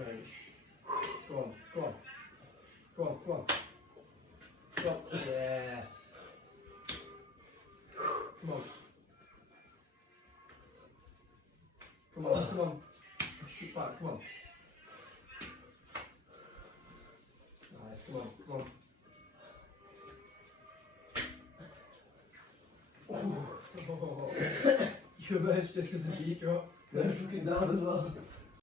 Alright. Go on, go on. Go on, go on. Stop. Yes. Come on. Come on, come on. Keep back, come on. Nice, come on, come on. Oh. You emerged just as the beat dropped. Then fucking down as well.